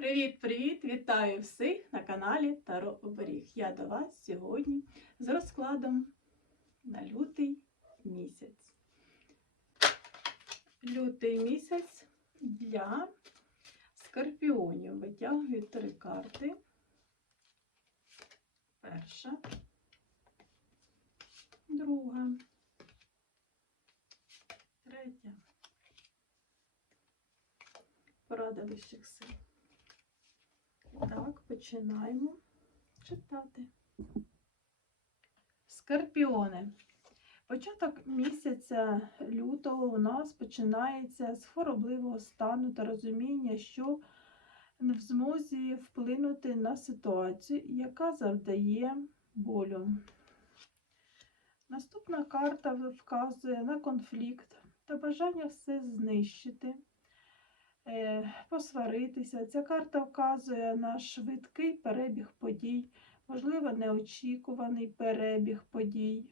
Привіт-привіт! Вітаю всіх на каналі Таро Оберіг. Я до вас сьогодні з розкладом на лютий місяць. Лютий місяць для скорпіонів. Витягую три карти. Перша, друга, третя. Порада вищих сил. Так, починаємо читати. Скорпіони. Початок місяця лютого у нас починається з хворобливого стану та розуміння, що в змозі вплинути на ситуацію, яка завдає болю. Наступна карта вказує на конфлікт та бажання все знищити посваритися. Ця карта вказує на швидкий перебіг подій, можливо, неочікуваний перебіг подій.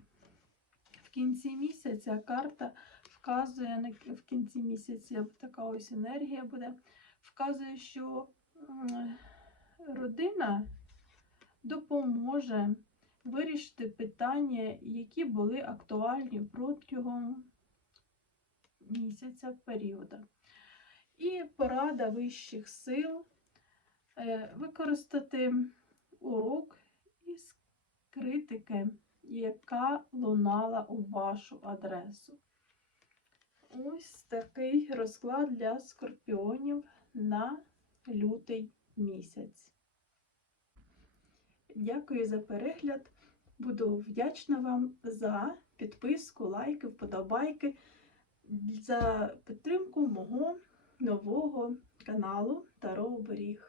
В кінці місяця карта вказує в кінці місяця така ось енергія буде, вказує, що родина допоможе вирішити питання, які були актуальні протягом місяця періоду. І порада вищих сил е, використати урок із критики, яка лунала у вашу адресу. Ось такий розклад для скорпіонів на лютий місяць. Дякую за перегляд. Буду вдячна вам за підписку, лайки, вподобайки, за підтримку мого нового каналу Таро Оберіг.